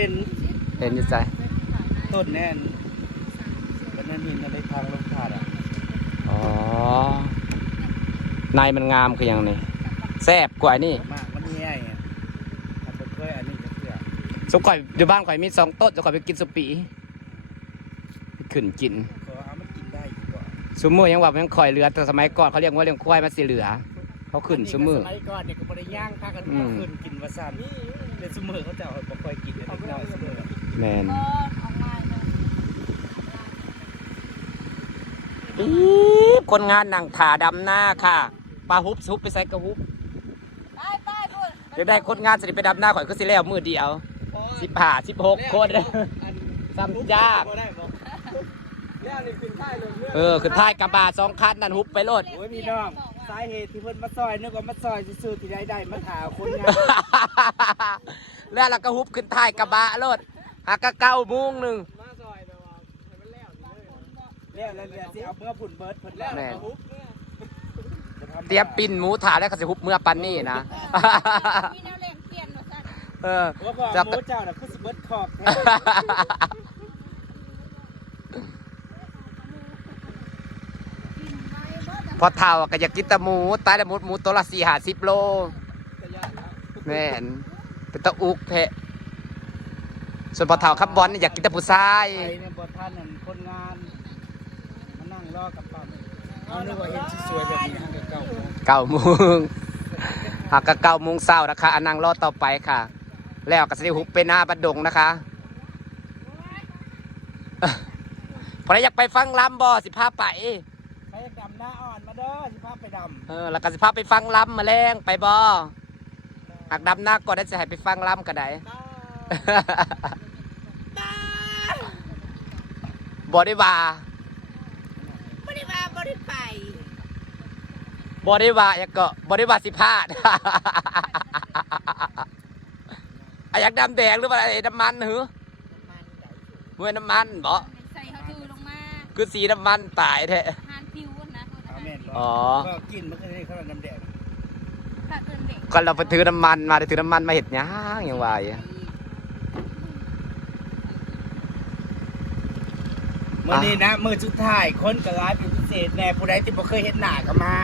เห็นเห็นอยู่ใจต้นแน่นเป็นนั่นหินอะไรทางลงขาดอะอ๋อในมันงามคืออย่างนี้แซ่บกว่านี่มากมันแย่อะทำเป็นเคยอันนี้จะเพื่อสุก่อยอยู่บ้านข่อยมีสองต้นสุก่อยไปกินสุปีขึ้นกินขอเอามันกินได้อีกกว่าซุมือยังว่ามันข่อยเหลือแต่สมัยก่อนเขาเรียกว่าเลี้ยงควายมันสิเหลือ เขาขึ้นซุมือสมัยก่อนเนี่ยก็บ่ได้ย่างพากันอืมขึ้นกินวาซานเป็นซุมือเขาจะเอาบ่ค่อยกินเล็กน้อยซุมือแมนก็ออกมาเนาะปี๊บคนงานนั่งถาดำหน้าค่ะปลาฮุบซุบไปใส่กระฮุบไปไปพูดเดี๋ยวได้คนงานสิไปดำหน้าข่อยก็สิแล้วมือเดียวสิบห้าสิบหกคนซ้ำยา เลยเออคือท้ายกระบะสองคันนั่นฮุบไปโลดโอ้ยพี่น้องสาเหตุที่เพิ่นมาซอยนึกว่ามาซอยซื่อๆที่ได้ได้มาถาคนงานแล้วเราก็ฮุบขึ้นท้ายกระบะโลดหากะเก้าโมุงหนึ่งแล้วแล้วแล้วสิเอาเมื่อผุ่นเบิดเพิ่นแล้วแม่แล้วก็ฮุบเตรียมปิ้นหมูถาแล้วก็สิฮุบเมื่อปันนี่นะมีแนวเล่นเปลี่ยนหมดซะเออว่าก็จะหมูเจ้าน่ะคือสิเบิดขอบแท้ พอเท่าก็อยากกินแต่หมูตายแล้วหมูหมูตัวละสี่ห้าสิบโลแม่นเป็นตะอุกเพะส่วนพอเท่าขับบอลนี่อยากกินแต่ผู้ชายไปเนี่ยบ่ทันนั่นคนงานมานั่งรอกับปั๊มเอานึกว่าเห็นสวยๆแบบนี้ฮะเก่าๆเก้าโมงหากก็เก้าโมงเช้านะคะอันนังรอต่อไปค่ะ แล้วก็สิได้ฮุบไปหน้าบัดดงนะคะเอ้อพอได้อยากไปฟังลำบ่สิพาไปใครจะดำหน้าอ่อนมาเด้อสิพาไปดเออแล้วก็สิพาไปฟังลำมาแรงไปบ่หากดำหน้าก่อนได้จะให้ไปฟังลำก็ได้ บ่ได้ว่าบ่ได้ว่าบ่ได้ไปบ่ได้ว่าอยากก็บ่ได้ว่าสิพลาด อะอยากดำแดงหรือว่าอะไรน้ำมันหือเมื่อน้ำมันบ่ ใส่เขาถือลงมา คือสีน้ำมันตายแท้ หานผิวนะำเอาแม่นบ่อ๋อ ก็กินมันก็ได้ข้าวน้ำแดงถ้าเกินเด็กก็เราไปถือน้ำมันมาได้ถือน้ำมันมาเห็ดหย่างอย่างว่าอยู่มื้อนี้นะมื้อสุดท้ายคนก็ร้ายเป็นพิเศษแน่ผู้ใดที่บ่เคยเห็นหน้าก็มา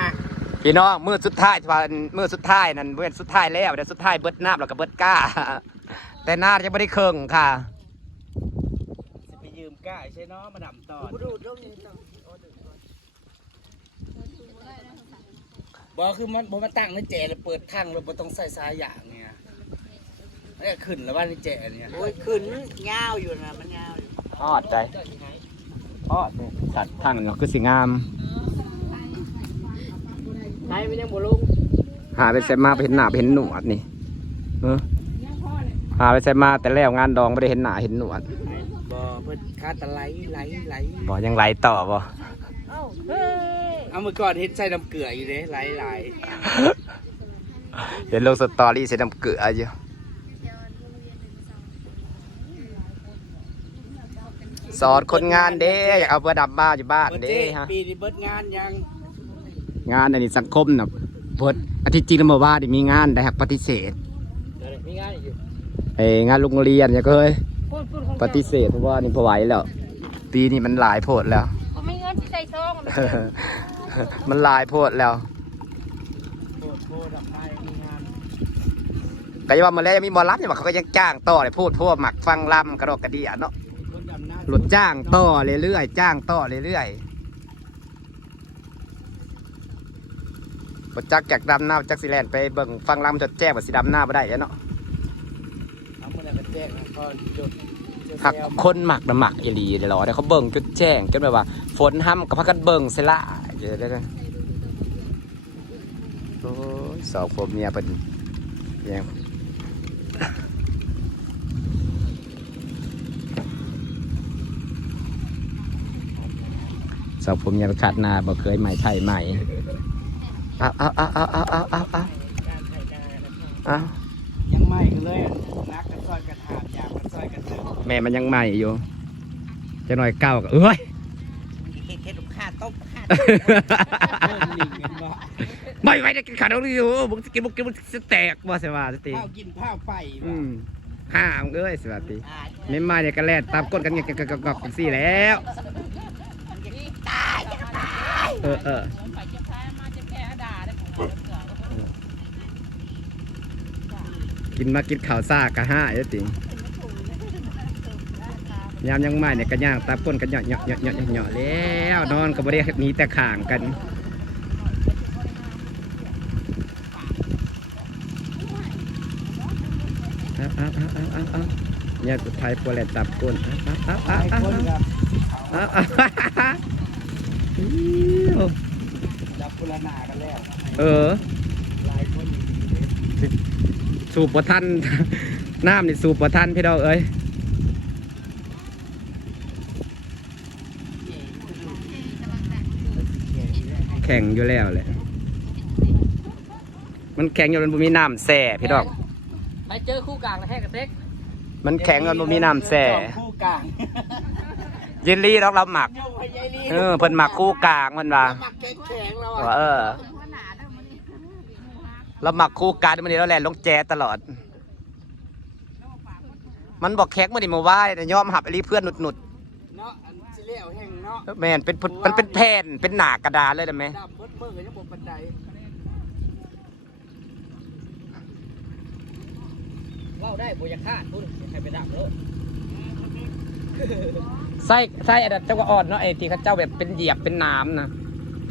พี่น้องมือสุดท้ายที่ว่ามือสุดท้ายนั่นเว้นสุดท้ายแล้วแต่สุดท้ายเบิดน้ำแล้วก็เบิดก้า แต่หน้าจะไม่ได้เคิงค่ะสิไปยืมก้าใช่เนาะมาดำต่อ บ่คือมันบ่มาตั้งในแจแล้วเปิดทางแล้วบ่ต้องใส่สายอย่างเนี่ยนี่ขึ้นแล้วว่าในแจเนี่ยโอ้ยขึ้นยาวอยู่นะมันยาวอยู่ทอดใจทอดเนี่ยสัตว์ทางนั้นคือสีงามไหนมันยังบ่ลงหาไปใส่มาไปเห็นหน้าไปเห็นหนวดนี่เออหาไปใส่มาแต่แล้วงานดองไม่ได้เห็นหน้าเห็นหนวดบ่เพิ่นคาตะไหลไหลไหลบ่ยังไหลต่อบ่ เอ้าเฮ้ยเอามื่อก่อนเฮ็ดใส่น้ำเกลืออยู่เด้ไหลไหลเห็นลงสตอรี่ใส่น้ำเกลืออยู่สอนคนงานเด้อยากเอาเบอร์ดับมาอยู่บ้านเบิดเด้เจ้ฮะปีนี้เบิดงานยัง งานในนี้สังคมนะเพิดอาทิตย์จริงแล้วมาว่าได้มีงานได้หักปฏิเสธมีงานอยู่ไอ้งานโรงเรียนเนี่ยก็เฮ้ยพูดพูดของปฏิเสธเพราะว่านี่พอไหวแล้ว ปีนี้มันหลายโพดแล้วเขาไม่เงินที่ใส่ซอง มันมันหลายโพดแล้วโคตรโคตรดอกไม้มีงานก็ยังว่ามาแล้วยังมีหมอรับเนี่ยว่าเขาก็ยังจ้างต่อเลยพูดพวกหมักฟังลำกระดอกกระเดียเนาะคนดำหน้าหลุดจ้างต่อเรื่อยๆจ้างต่อเรื่อยๆบจักจากดำหน้าจักสิแลนไปเบิ่งฟังลำจดแจ้งว่าสิดำหน้าบ่ได้แล้วเนาะเอามื่อไหร่ก็แจ้งนะพอจดจดหักแซวคนหมักนะหมักอีหลีเดี๋ยวรอเดี๋ยวเขาเบิ่งจดแจ้งจนแบบว่า ฝนห้ำกับพักกันเบิ่งเสยละ เดี๋ยวเดี๋ยวเดี๋ยวโอ้ยสองผมเมียเป็นยังสองผมเมียไปขาดหนาบ่เคยใหม่ไทยใหม่เอาเอาเอาเอาเอาเอาเอาเอาเอายังไม่กันเลยนักกันซอยกันหาบอยากกันซอยกันเถอะแม่มันยังใหม่อยู่จะหน่อยเก้าก็เอ้ย เฮ็ดเฮ็ดลูกค้าต้มค้าเริ่มลิงกันบ่ไม่ไหวจะกินขาดเอาดิโอ้มึงจะกินมึงกินมึงจะแตกบ่ใช่ว่าสติข้าวกินข้าวไปบ่อืมห้ามึงเอ้ยสวัสดีไม่มาเนี่ยกระแลดตามก้นกันเงี้ยกกกกสี่แล้วเออเออกินมากินข้าวซ่ากะห้าเอ้ยติง ยามยังไมาเนี่ยกระย่างตามก้นกันหยาะเหยาะเหยาะเหยาะเหยาะแล้วนอนก็บ่ได้หนีแต่ข่างกันเอาเอาเอาเอาเอาเอาเนี่ยสุดท้ายพวกแหลนตับก้นเอาเอาหเอาลายเอาคนครับเอาเอาดับคนละหนากันแล้ว เออหลายคนสูบบ่ทันน้ำนี่สูบบ่ทันพี่น้องเอ้ย แข่งอยู่แล้วแหละ มันแข็งอยู่มันบ่มีน้ำแส่พี่น้อง ไปเจอคู่กลางแล้วแห้กระเซ็กมันแข็งมันบ่มีน้ำแส่คู่กลางเยลลี่เราเราหมักโยกให้ยายลีเออเพิ่นหมักคู่กลางมันว่าหมักแข็งๆแล้วว่าอะเออเราหมักคู่กันมันนี่เราแล่นลงแจตลอด มันบอกแขกมันนี่มาไหว้แต่ยอมหับอลีเพื่อนหนุดหนุด ยวแห้งเนาะๆแม่นเป็นพุมันเป็นแผ่นเป็นหนากระดาษเลยนะแม่ดำเบิดมือก็ยังบ่ปันไดเล่าได้บุญคาดพูดใครไปดักแล้วไส้ไส้อันนั้นเจ้าว่าอ่อนเนาะไอ้ที่เขาเจ้าแบบเป็นเหยียบเป็นน้ำนะ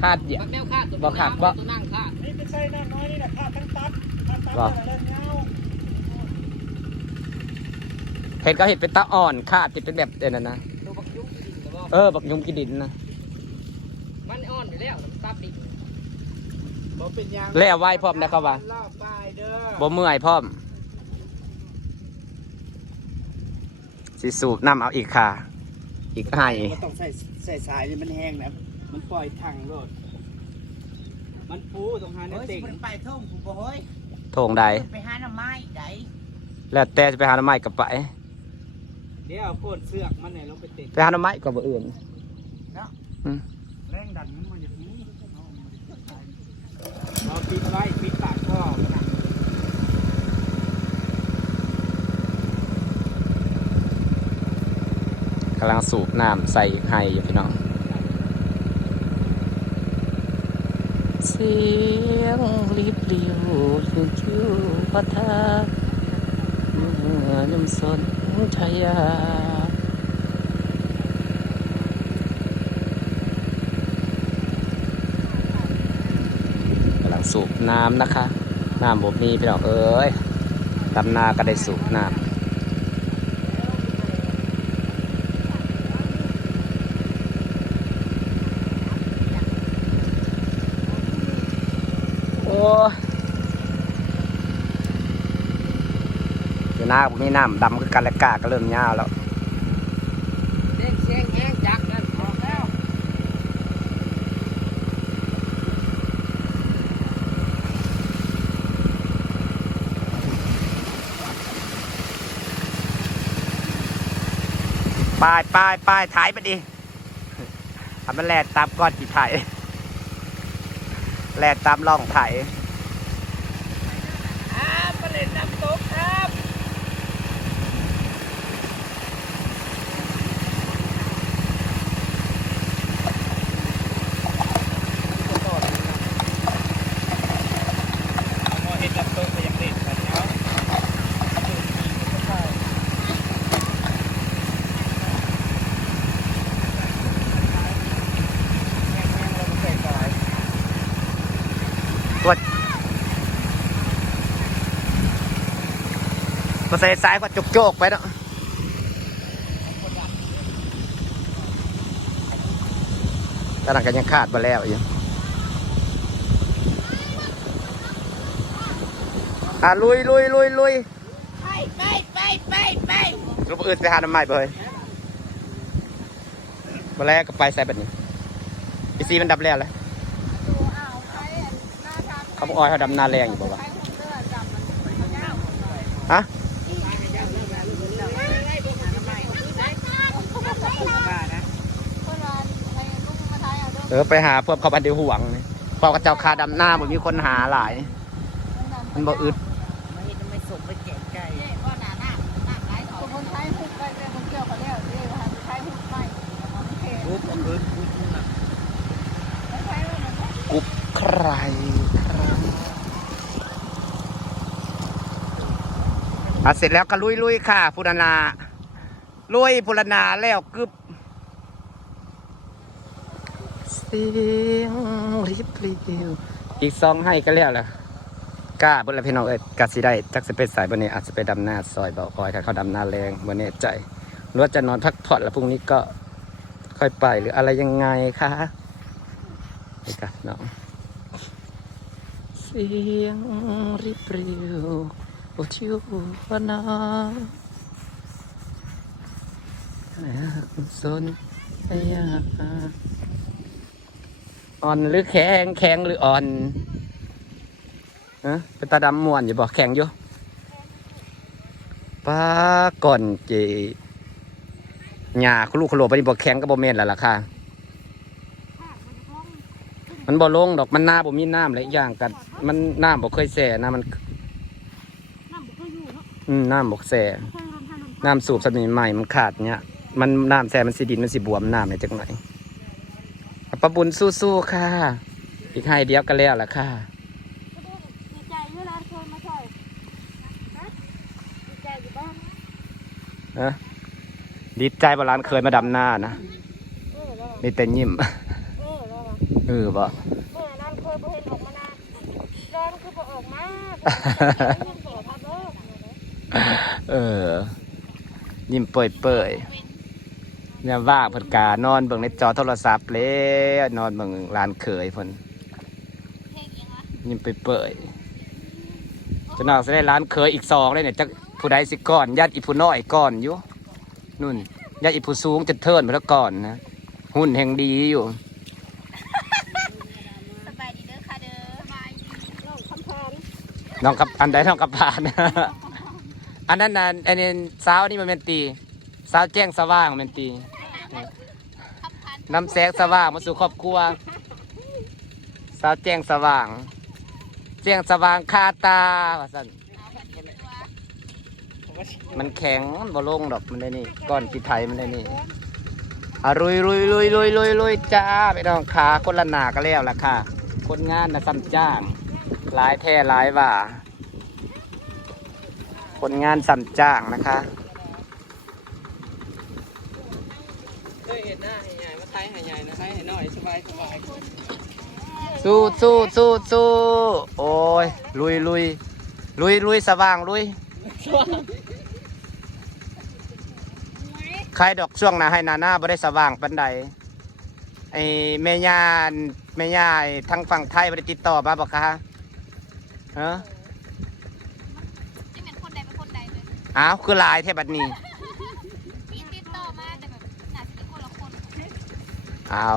คาดเหยียบบักแนวคาดตัวบ่ขาดบ่ตัวนั่งคาดนี่เป็นไส้น้น้อยนี่นะขาดทั้งตัดขาดตัดว่าแล้วเงาเห็นเขาเห็นเป็นตาอ่อนคาดที่เป็นแบบเด่นนะนะ เออบักยุงกินดินนะมันอ่อนอยู่แล้วมันตับดินบ่เป็นหยังแล้วไหว้พร้อมนะครับว่าล่อบปลายเด้อบ่เมื่อยพร้อมสิสูบน้ำเอาอีกค่ะ อีกให้บ่ต้องใส่ใส่สายนี่มันแห้งนะมันปล่อยถังโลดมันปูตรงหาเนยติ่งไปท่งกูบ่เฮ้ยโถงใดไปหาหน่อไม้ไดแล้วแต่จะไปหาหน่อไม้กับไป เดี๋ยวเอาโคตรเสือกมันเนี่ยลงไปติดไปหาหน่อไม้กับบ่อื่นแรงดันมันมาอย่างนี้เราปิดไว้ปิดปากท่อมันนะกำลังสูบน้ำใส่ให้อยู่พี่น้อง เสียงรีบเรียวถึงคิวพัทาเมื่อน้ำสน ชายาำลังสูบน้ำนะคะ น้ำบบมีพี่น้องเอ้ยดำนาก็ได้สูบน้ำโอ้ยเดี๋ยว หน้าผมมีน้ำดำคือกันและกาก็เริ่มยาวแล้วเด้งเสียงแห้งจักนั่นออกแล้วป้ายป้ายป้ายถ่ายไปดิทำมันแลดตามก้อนจีถ่ายแลดตามร่องถ่ายอ่าประเด็นน้ำตกครับ พอเห็นลำโตก็ยังเด็ดกันเนาะ ตัว ตัวใส่ซ้ายก็จกโจกไปเนาะตอนนั้นก็ยังขาดไปแล้วอยู่อะลุยลุยลุยลุยไปไปไปไปไปรูปอื่นไปหาน้ำไมเลยมาแรกก็ไปใส่แบบนี้พีซีมันดับแล้วเลยเขาบอกออยเขาดำนาแรงอยู่บอกว่าฮะ เออไปหาเพื่อเขาบันเดห่วงเพอกระเจ้าคาดำหน้าเหมือนมีคนหาหลาย มันบ่อึดไม่สุกไปแก่ไก่คนไทยหุบไปเป็นคนเกี่ยวเขาเรียกดีว่าคนไทยหุบไปหุบอึดหุบนะหุบใครอะเสร็จแล้วก็ลุยๆค่ะพุทธนา ลุยพุรนาแล้วกึบเสียงริบริวอีกสองให้ก็แล้วล่ะกล้าบนละพี่น้องเอ้ยกาสิได้จักจะไปสายบนนี้อาจจะไปดำหน้าซอยเบาคอยถ้าเขาดำหน้าแรงบนนี้ใจหรือว่าจะนอนพักผ่อนแล้วพรุ่งนี้ก็ค่อยไปหรืออะไรยังไงคะนี่ค่ะน้องเสียงริบริวโอ้ทิวนา สนยาอ่อนหรือแข็งแข็งหรืออ่อนฮะเป็นตาดำมวนอยู่บอกแข็งอยู่ป้าก่อนเจหญ้าคุลูกคุโลไปนี่บอกแข็งก็บ่เมนแล้วล่ะค่ะ มันบ่ลงดอกมันหน้าบ่มีน้ำหลายอย่างกัน มันน้ำบ่เคยแส่นะมันน้ำบ่เคยอยู่เนาะอืมน้ำบ่แส่เคยรนทานรนน้ำสูบสมัยใหม่มันขาดเนี่ย มันน้ำแส่มันสิดินมันสิบวมน้ำในจังไหนปะบุญสู้ๆค่ะ อีกให้เดียวก็แล้วล่ะค่ะดีใจเวลาเคยมาช่วยฮะดีใจอยู่บ้างเออดีใจบาลานเคยมาดำหน้านะเออแล้วมีแต่ยิ้มเออแล้วว่ะเออบ่เมื่อนั้นเคยบ่เห็นออกมานานร้อนคือบ่ออกมาบ่เห็นบ่ทับเด้อเออ ยิ้มเปื่อย ๆเนี่ยว่างเพิ่นกานอนเบิ่งในจอโทรศัพท์แล้วนอนเบิ่งร้านเคยเพิ่นยิ้มเปื่อยๆจะนอกจะได้ร้านเคยอีกสองเลยเนี่ยจักผู้ใดสิก่อนญาติอีผู้น้อยก่อนอยู่นู่นญาติอีผู้สูงจะเทินไปแล้วก่อนนะหุ่นแห่งดีอยู่สบายดีเด้อค่ะเด้อสบายดีน้องคำพานน้องกับอันใดน้องกับผ่านอันนั้นน่ะอันนี้สาวนี่มันเป็นตีสาวแจ้งสว่างเป็นตี น้ำแสงสว่างมาสู่ครอบครัว สาวแจ้งสว่าง แจ้งสว่างคาตาว่าสันมันแข็งมันบ่ลงดอกมันได้นี่ก้อนกีไทยมันได้นี่อารุยรุยรุยรุยรุยรุยจ้าไปน้องขาคนละหนาก็แล้วล่ะค่ะ คนงานนะซ้ำจ้างหลายแท่หลายว่า คนงานซ้ำจ้างนะคะ เคยเห็นหน้าให้ใหญ่มาไทยให้ใหญ่นะไทยให้น้อยสบายสบายสู้สู้สู้สู้โอ้ยลุยลุยลุยลุยสว่างลุยใครดอกช่วงหนาให้หนาหน้าบ่ได้สว่างปันใดไอ้แม่ย่าแม่ย่าทั้งฝั่งไทยบ่ได้ติดต่อมาบอกคะฮะที่เป็นคนใดเป็นคนใดเลยอ้าวคือหลายแท่บัดนี้ มีติดต่อมาแต่แบบน่าจะเป็นคนละคน เอา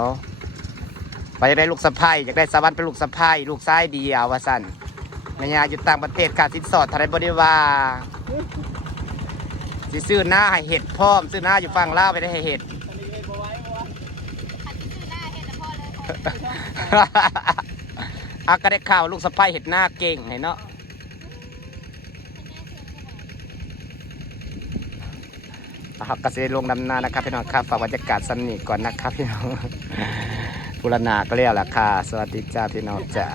ไปอยากได้ลูกสะพ้ายอยากได้สวรรค์เป็นลูกสะพ้ายลูกซ้ายเดียวว่าสั่นแม่ย่าอยู่ต่างประเทศขาดสินสอดทะเลบริวาสิซื้อหน้าให้เห็ดพร้อม ซื้อหน้าอยู่ฝั่งลาวไปได้ให้เห็ดคันที่ชื่อหน้าเห็นแต่พ่อเลยอาก็ได้ข่าวลูกสะพ้ายเห็ดหน้าเก่งให้เนาะ อะก็จะได้ลงดำนานะครับพี่น้องครับฝากบรรยากาศสนิทก่อนนะครับพี่น้องบุรณาก็เรียกราคาสวัสดีจ้าพี่น้องจ้า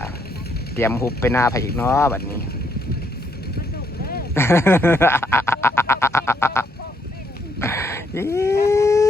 เตรียมหุบไปหน้าไปอีกเนาะแบบนี้อิ๊